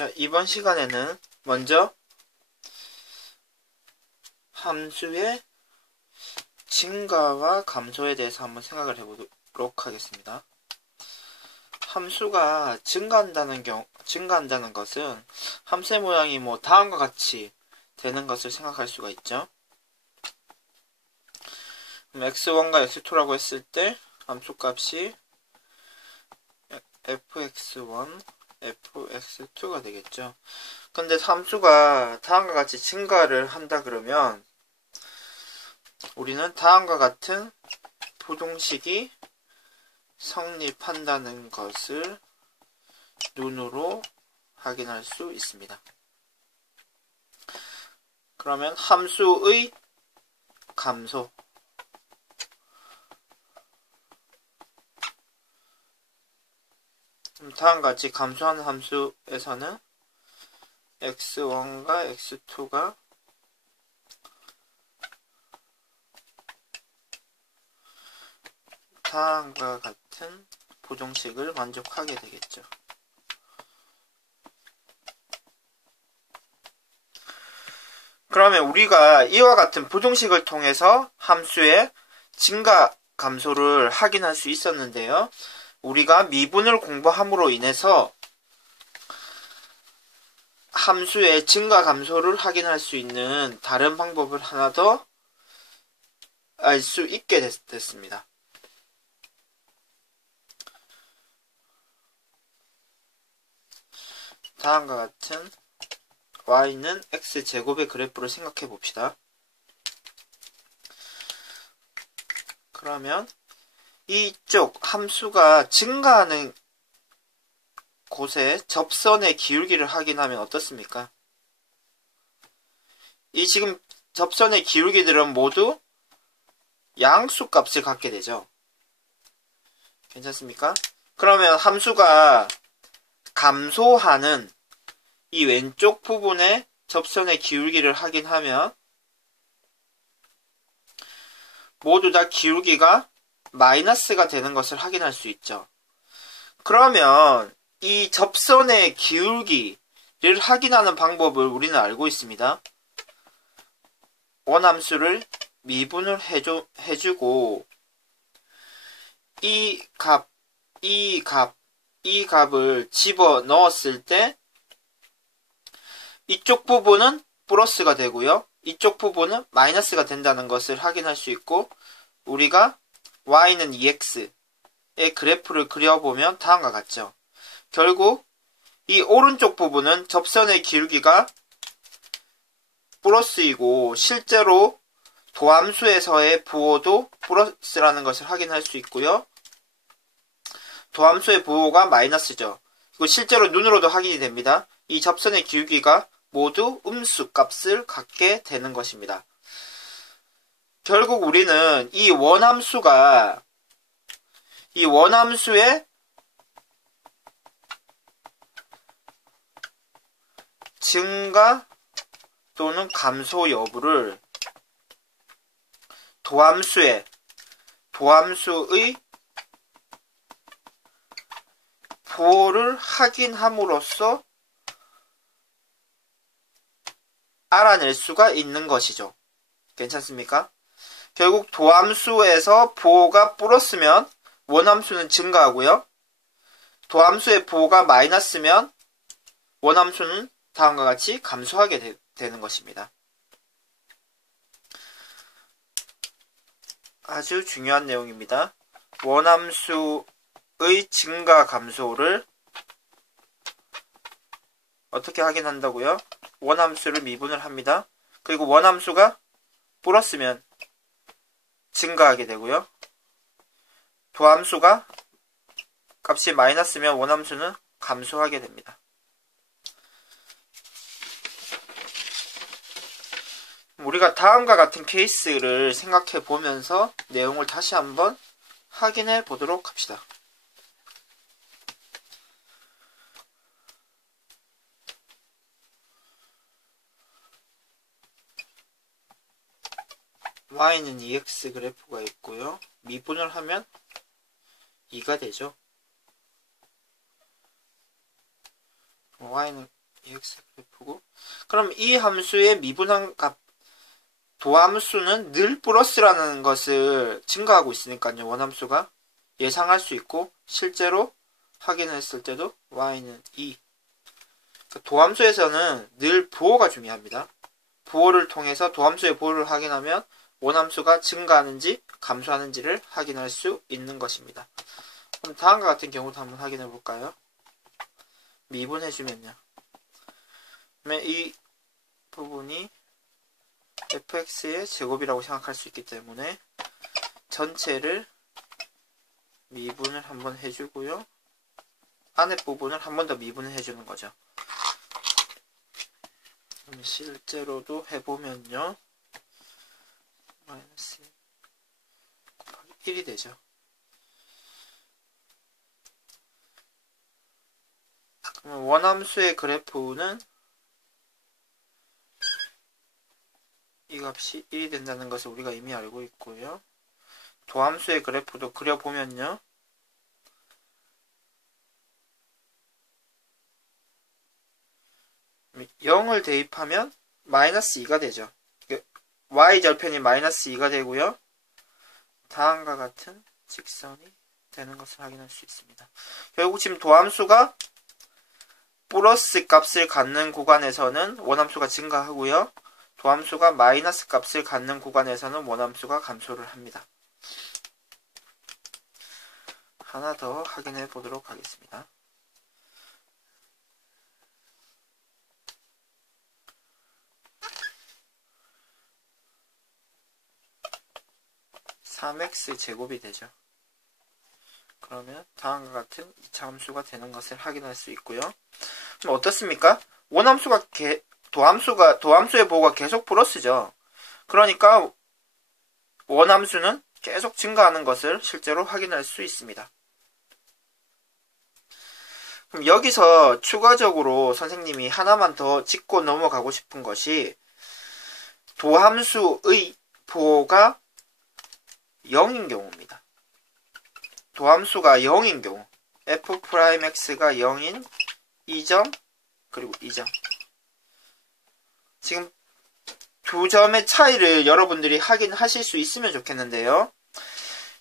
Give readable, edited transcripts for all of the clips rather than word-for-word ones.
자, 이번 시간에는 먼저 함수의 증가와 감소에 대해서 한번 생각을 해보도록 하겠습니다. 함수가 증가한다는 것은 함수의 모양이 다음과 같이 되는 것을 생각할 수가 있죠. 그럼 x1과 x2라고 했을 때 함수값이 fx1, fx2가 되겠죠. 근데 함수가 다음과 같이 증가를 한다 그러면 우리는 다음과 같은 부동식이 성립한다는 것을 눈으로 확인할 수 있습니다. 그러면 함수의 감소, 다음과 같이 감소하는 함수에서는 x1과 x2가 다음과 같은 부동식을 만족하게 되겠죠. 그러면 우리가 이와 같은 부동식을 통해서 함수의 증가, 감소를 확인할 수 있었는데요. 우리가 미분을 공부함으로 인해서 함수의 증가, 감소를 확인할 수 있는 다른 방법을 하나 더 알 수 있게 됐습니다. 다음과 같은 y는 x제곱의 그래프를 생각해 봅시다. 그러면 이쪽 함수가 증가하는 곳에 접선의 기울기를 확인하면 어떻습니까? 이 지금 접선의 기울기들은 모두 양수값을 갖게 되죠. 괜찮습니까? 그러면 함수가 감소하는 이 왼쪽 부분의 접선의 기울기를 확인하면 모두 다 기울기가 마이너스가 되는 것을 확인할 수 있죠. 그러면 이 접선의 기울기를 확인하는 방법을 우리는 알고 있습니다. 원함수를 미분을 해주고 이 값을 집어 넣었을 때 이쪽 부분은 플러스가 되고요. 이쪽 부분은 마이너스가 된다는 것을 확인할 수 있고, 우리가 y는 2x의 그래프를 그려보면 다음과 같죠. 결국 이 오른쪽 부분은 접선의 기울기가 플러스이고 실제로 도함수에서의 부호도 플러스라는 것을 확인할 수 있고요. 도함수의 부호가 마이너스죠. 그리고 실제로 눈으로도 확인이 됩니다. 이 접선의 기울기가 모두 음수 값을 갖게 되는 것입니다. 결국 우리는 이 원함수의 증가 또는 감소 여부를 도함수의 부호를 확인함으로써 알아낼 수가 있는 것이죠. 괜찮습니까? 결국 도함수에서 부호가 플러스면 원함수는 증가하고요. 도함수의 부호가 마이너스면 원함수는 다음과 같이 감소하게 되는 것입니다. 아주 중요한 내용입니다. 원함수의 증가, 감소를 어떻게 확인한다고요? 원함수를 미분을 합니다. 그리고 원함수가 플러스면 증가하게 되고요. 도함수가 값이 마이너스면 원함수는 감소하게 됩니다. 우리가 다음과 같은 케이스를 생각해 보면서 내용을 다시 한번 확인해 보도록 합시다. y는 2x 그래프가 있고요. 미분을 하면 2가 되죠. y는 EX 그래프고, 그럼 이 함수의 미분한 값, 도함수는 늘 플러스라는 것을 증가하고 있으니까요. 원함수가 예상할 수 있고 실제로 확인했을 때도 y는 2. 그러니까 도함수에서는 늘 부호가 중요합니다. 부호를 통해서 도함수의 부호를 확인하면 원함수가 증가하는지 감소하는지를 확인할 수 있는 것입니다. 그럼 다음과 같은 경우도 한번 확인해 볼까요? 미분해주면요. 그러면 이 부분이 fx의 제곱이라고 생각할 수 있기 때문에 전체를 미분을 한번 해주고요. 안에 부분을 한 번 더 미분을 해주는 거죠. 실제로도 해보면요. 마이너스 1이 되죠. 그러면 원함수의 그래프는 이 값이 1이 된다는 것을 우리가 이미 알고 있고요. 도함수의 그래프도 그려보면요. (0을) 대입하면 마이너스 2가 되죠. y절편이 마이너스 2가 되고요. 다음과 같은 직선이 되는 것을 확인할 수 있습니다. 결국 지금 도함수가 플러스 값을 갖는 구간에서는 원함수가 증가하고요. 도함수가 마이너스 값을 갖는 구간에서는 원함수가 감소를 합니다. 하나 더 확인해 보도록 하겠습니다. (3x) 제곱이 되죠. 그러면 다음과 같은 2차 함수가 되는 것을 확인할 수 있고요. 그럼 어떻습니까? 원함수가 도함수의 부호가 계속 플러스죠. 그러니까 원함수는 계속 증가하는 것을 실제로 확인할 수 있습니다. 그럼 여기서 추가적으로 선생님이 하나만 더 짚고 넘어가고 싶은 것이 도함수의 부호가 0인 경우입니다. 도함수가 0인 경우 f'x가 0인 2점 그리고 2점. 지금 두 점의 차이를 여러분들이 확인하실 수 있으면 좋겠는데요.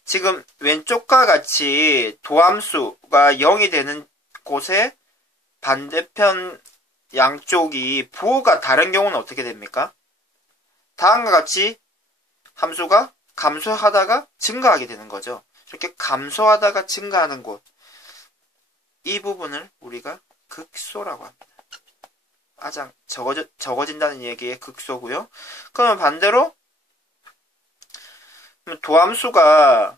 지금 왼쪽과 같이 도함수가 0이 되는 곳에 반대편 양쪽이 부호가 다른 경우는 어떻게 됩니까? 다음과 같이 함수가 감소하다가 증가하게 되는 거죠. 이렇게 감소하다가 증가하는 곳, 이 부분을 우리가 극소라고 합니다. 가장 적어진다는 얘기의 극소고요. 그러면 반대로 도함수가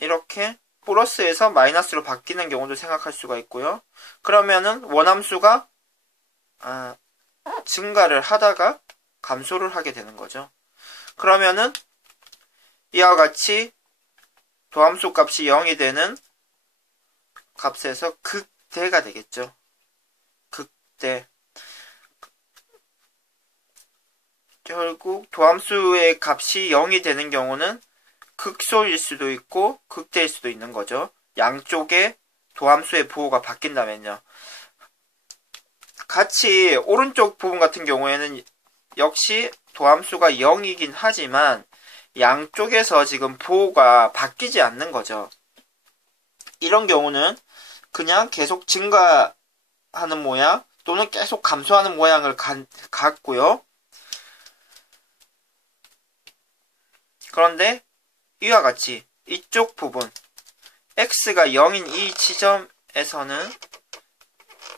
이렇게 플러스에서 마이너스로 바뀌는 경우도 생각할 수가 있고요. 그러면은 원함수가 증가를 하다가 감소를 하게 되는 거죠. 그러면은 이와 같이 도함수 값이 0이 되는 값에서 극대가 되겠죠. 극대. 결국 도함수의 값이 0이 되는 경우는 극소일 수도 있고 극대일 수도 있는 거죠. 양쪽에 도함수의 부호가 바뀐다면요. 같이 오른쪽 부분 같은 경우에는 역시 도함수가 0이긴 하지만 양쪽에서 지금 부호가 바뀌지 않는 거죠. 이런 경우는 그냥 계속 증가하는 모양 또는 계속 감소하는 모양을 갖고요. 그런데 이와 같이 이쪽 부분 x가 0인 이 지점에서는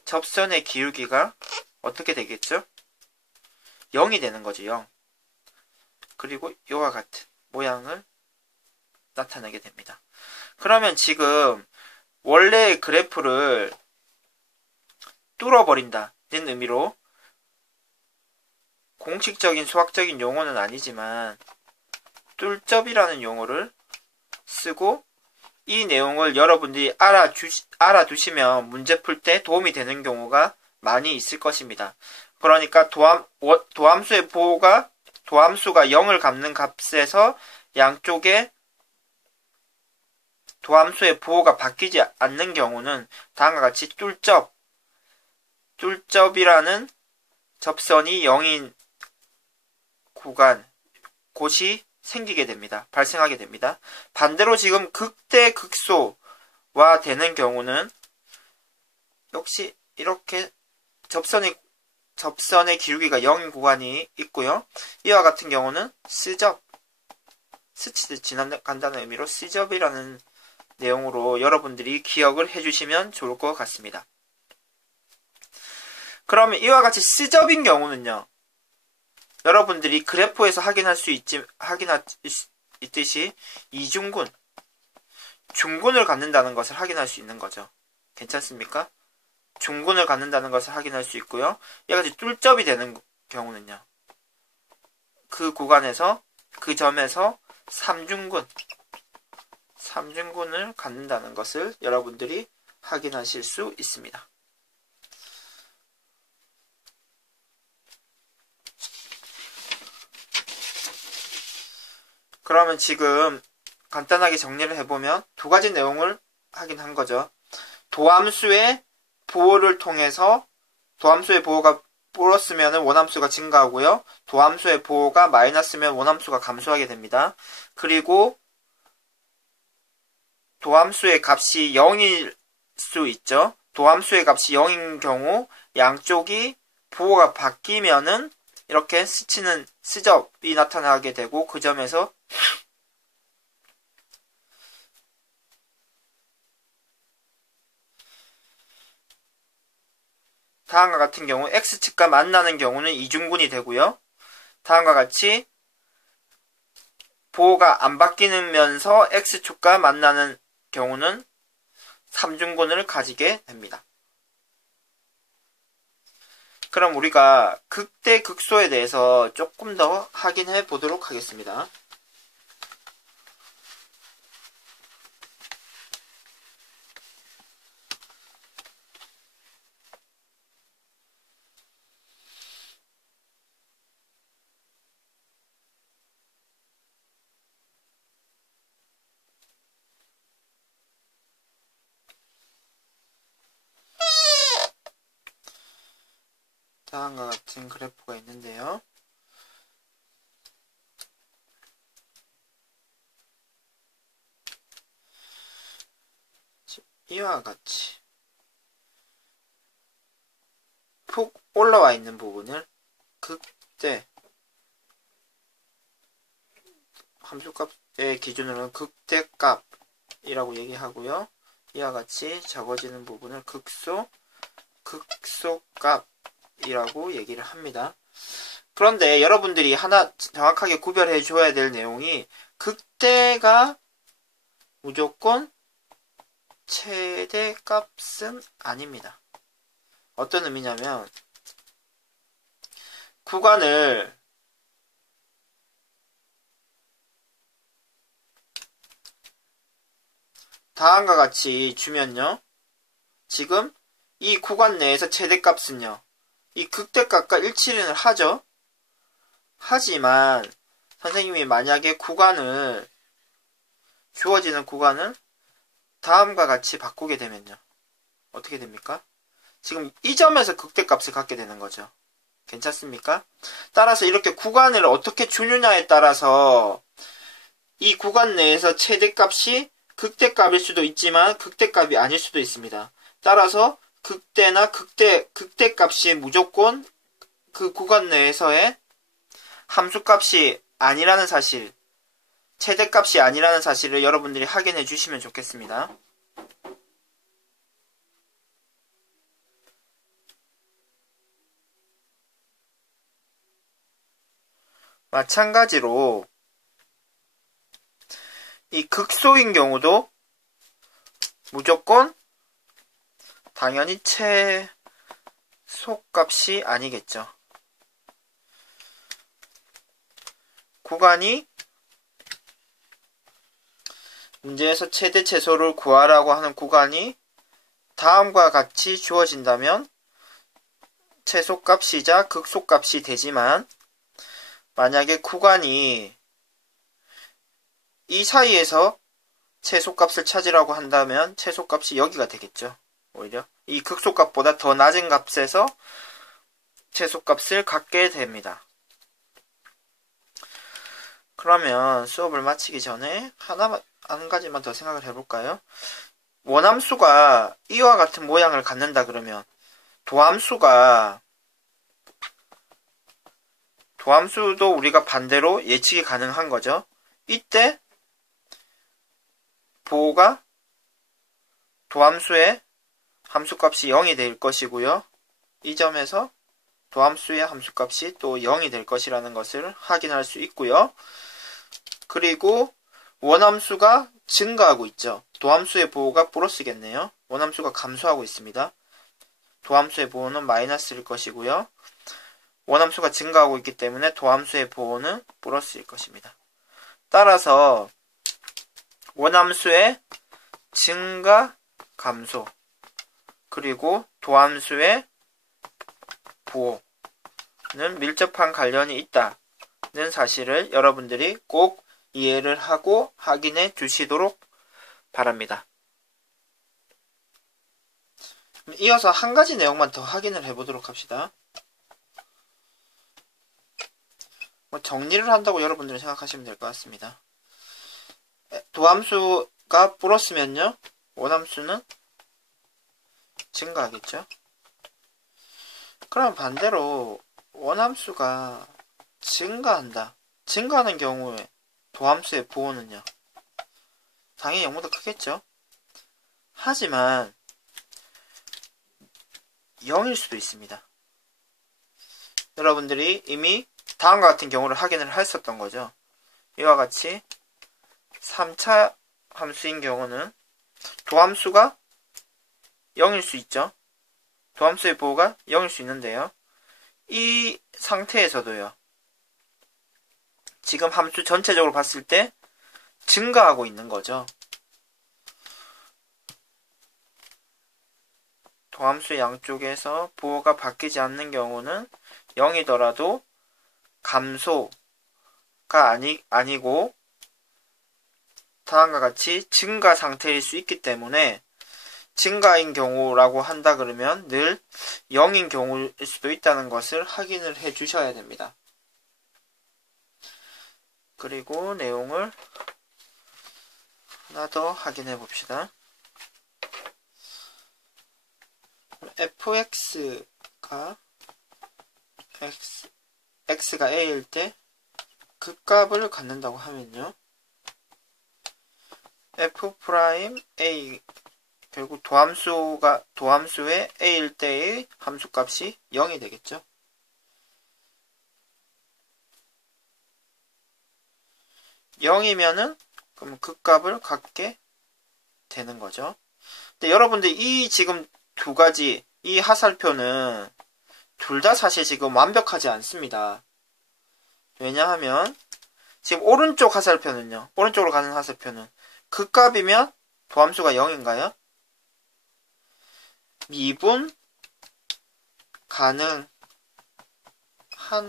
접선의 기울기가 어떻게 되겠죠? 0이 되는 거죠. 0. 그리고 이와 같은 모양을 나타내게 됩니다. 그러면 지금 원래의 그래프를 뚫어버린다는 의미로 공식적인 수학적인 용어는 아니지만 뚫접이라는 용어를 쓰고 이 내용을 여러분들이 알아두시면 문제 풀 때 도움이 되는 경우가 많이 있을 것입니다. 그러니까 도함수의 부호가 도함수가 0을 갚는 값에서 양쪽에 도함수의 부호가 바뀌지 않는 경우는 다음과 같이 뚫접 뚫접이라는 접선이 0인 구간, 곳이 생기게 됩니다. 발생하게 됩니다. 반대로 지금 극대 극소와 되는 경우는 역시 이렇게 접선의 기울기가 0인 구간이 있고요. 이와 같은 경우는 스치듯 지나간다는 의미로 스접이라는 내용으로 여러분들이 기억을 해주시면 좋을 것 같습니다. 그러면 이와 같이 스접인 경우는요. 여러분들이 그래프에서 확인할 수 있듯이 이중군, 중군을 갖는다는 것을 확인할 수 있는 거죠. 괜찮습니까? 중군을 갖는다는 것을 확인할 수 있고요. 이와 같이 뚫접이 되는 경우는요. 그 구간에서, 그 점에서 3중군을 갖는다는 것을 여러분들이 확인하실 수 있습니다. 그러면 지금 간단하게 정리를 해보면 두 가지 내용을 확인한 거죠. 도함수의 보호를 통해서 도함수의 보호가 플러스면 원함수가 증가하고요. 도함수의 보호가 마이너스면 원함수가 감소하게 됩니다. 그리고 도함수의 값이 0일 수 있죠. 도함수의 값이 0인 경우 양쪽이 보호가 바뀌면은 이렇게 스치는 스접이 나타나게 되고 그 점에서 다음과 같은 경우 X축과 만나는 경우는 이중군이 되고요. 다음과 같이 보호가 안 바뀌면서 X축과 만나는 경우는 3중군을 가지게 됩니다. 그럼 우리가 극대 극소에 대해서 조금 더 확인해 보도록 하겠습니다. 다음과 같은 그래프가 있는데요. 이와 같이 푹 올라와 있는 부분을 극대 함수값의 기준으로는 극대값이라고 얘기하고요. 이와 같이 적어지는 부분을 극소값이라고 얘기를 합니다. 그런데 여러분들이 하나 정확하게 구별해 줘야 될 내용이 극대가 무조건 최대값은 아닙니다. 어떤 의미냐면 구간을 다음과 같이 주면요. 지금 이 구간 내에서 최대값은요. 이 극대값과 일치를 하죠. 하지만 선생님이 만약에 주어지는 구간을 다음과 같이 바꾸게 되면요. 어떻게 됩니까? 지금 이 점에서 극대값을 갖게 되는 거죠. 괜찮습니까? 따라서 이렇게 구간을 어떻게 주느냐에 따라서 이 구간 내에서 최대값이 극대값일 수도 있지만 극대값이 아닐 수도 있습니다. 따라서 극대나 극대값이 무조건 그 구간 내에서의 함수값이 아니라는 사실, 최대값이 아니라는 사실을 여러분들이 확인해 주시면 좋겠습니다. 마찬가지로 이 극소인 경우도 무조건 당연히 최소값이 아니겠죠. 구간이 문제에서 최대 최소를 구하라고 하는 구간이 다음과 같이 주어진다면 최소값이자 극소값이 되지만 만약에 구간이 이 사이에서 최소값을 찾으라고 한다면 최소값이 여기가 되겠죠. 오히려 이 극소값보다 더 낮은 값에서 최소값을 갖게 됩니다. 그러면 수업을 마치기 전에 한 가지만 더 생각을 해볼까요? 원함수가 이와 같은 모양을 갖는다 그러면 도함수도 우리가 반대로 예측이 가능한 거죠. 이때 보호가 도함수의 함수값이 0이 될 것이고요. 이 점에서 도함수의 함수값이 또 0이 될 것이라는 것을 확인할 수 있고요. 그리고 원함수가 증가하고 있죠. 도함수의 보호가 플러스겠네요. 원함수가 감소하고 있습니다. 도함수의 보호는 마이너스일 것이고요. 원함수가 증가하고 있기 때문에 도함수의 보호는 플러스일 것입니다. 따라서 원함수의 증가, 감소, 그리고 도함수의 보호는 밀접한 관련이 있다는 사실을 여러분들이 꼭 이해를 하고 확인해 주시도록 바랍니다. 이어서 한 가지 내용만 더 확인을 해보도록 합시다. 정리를 한다고 여러분들이 생각하시면 될 것 같습니다. 도함수가 플러스면요, 원함수는 증가하겠죠. 그럼 반대로 원함수가 증가하는 경우에 도함수의 보호는요, 당연히 0보다 크겠죠. 하지만 0일 수도 있습니다. 여러분들이 이미 다음과 같은 경우를 확인을 했었던 거죠. 이와 같이 3차 함수인 경우는 도함수가 0일 수 있죠. 도함수의 보호가 0일 수 있는데요. 이 상태에서도요, 지금 함수 전체적으로 봤을 때 증가하고 있는 거죠. 도함수 양쪽에서 보호가 바뀌지 않는 경우는 0이더라도 감소가 아니고 다음과 같이 증가 상태일 수 있기 때문에 증가인 경우라고 한다 그러면 늘 0인 경우일 수도 있다는 것을 확인을 해 주셔야 됩니다. 그리고 내용을 하나 더 확인해 봅시다. fx가 x가 a일 때 극값을 갖는다고 하면요, f'A 결국 도함수의 a일 때의 함수값이 0이 되겠죠. (0이면은) 그럼 극값을 갖게 되는 거죠. 근데 여러분들 이 지금 두 가지 이 하살표는 둘 다 사실 지금 완벽하지 않습니다. 왜냐하면 지금 오른쪽 하살표는요, 오른쪽으로 가는 하살표는 극값이면 도함수가 0인가요? 미분 가능한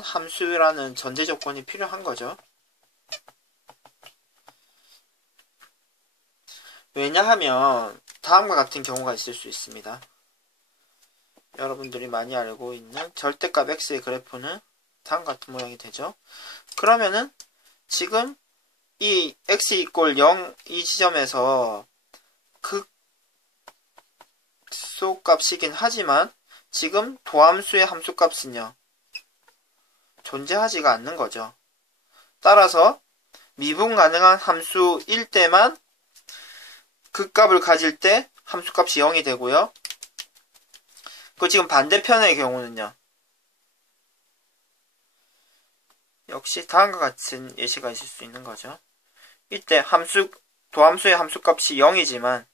함수라는 전제 조건이 필요한 거죠. 왜냐하면 다음과 같은 경우가 있을 수 있습니다. 여러분들이 많이 알고 있는 절대값 x의 그래프는 다음과 같은 모양이 되죠. 그러면은 지금 이 x 이꼴 0 이 지점에서 극소값이긴 하지만 지금 도함수의 함수값은요, 존재하지가 않는 거죠. 따라서 미분 가능한 함수일 때만 극값을 가질 때 함수값이 0이 되고요. 그 지금 반대편의 경우는요, 역시 다음과 같은 예시가 있을 수 있는 거죠. 이때 도함수의 함수값이 0이지만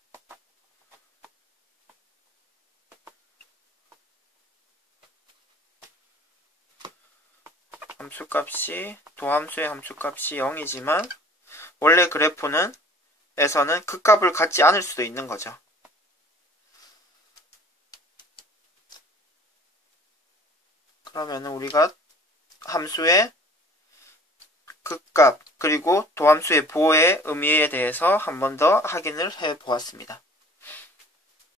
도함수의 함수값이 0이지만 원래 그래프는 에서는 극값을 갖지 않을 수도 있는 거죠. 그러면 우리가 함수의 극값 그리고 도함수의 보호의 의미에 대해서 한 번 더 확인을 해 보았습니다.